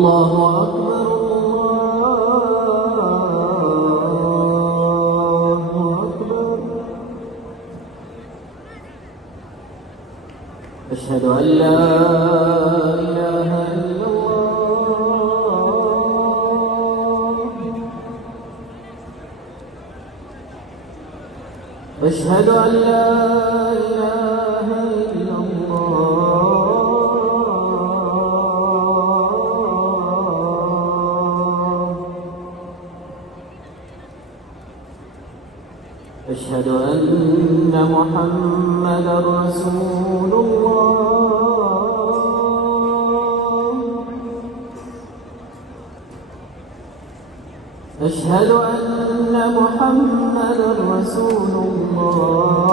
الله أكبر الله أكبر. أشهد أن لا إله إلا الله. أشهد أن لا إله إلا الله. أشهد أن محمدًا رسول الله. أشهد أن محمدًا رسول الله.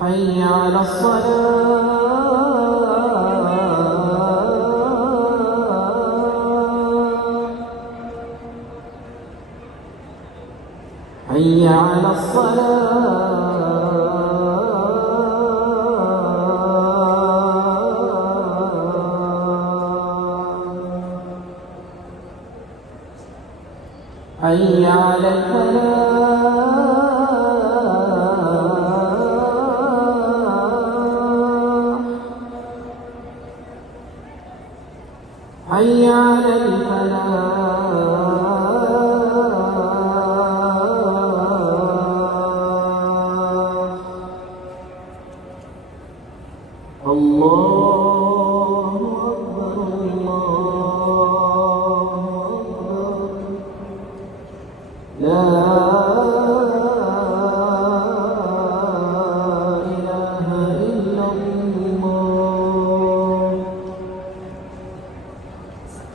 حي على الصلاة. حي على الصلاة. حي على الفلاح. حي على الفلاح. الله أكبر الله أكبر. لا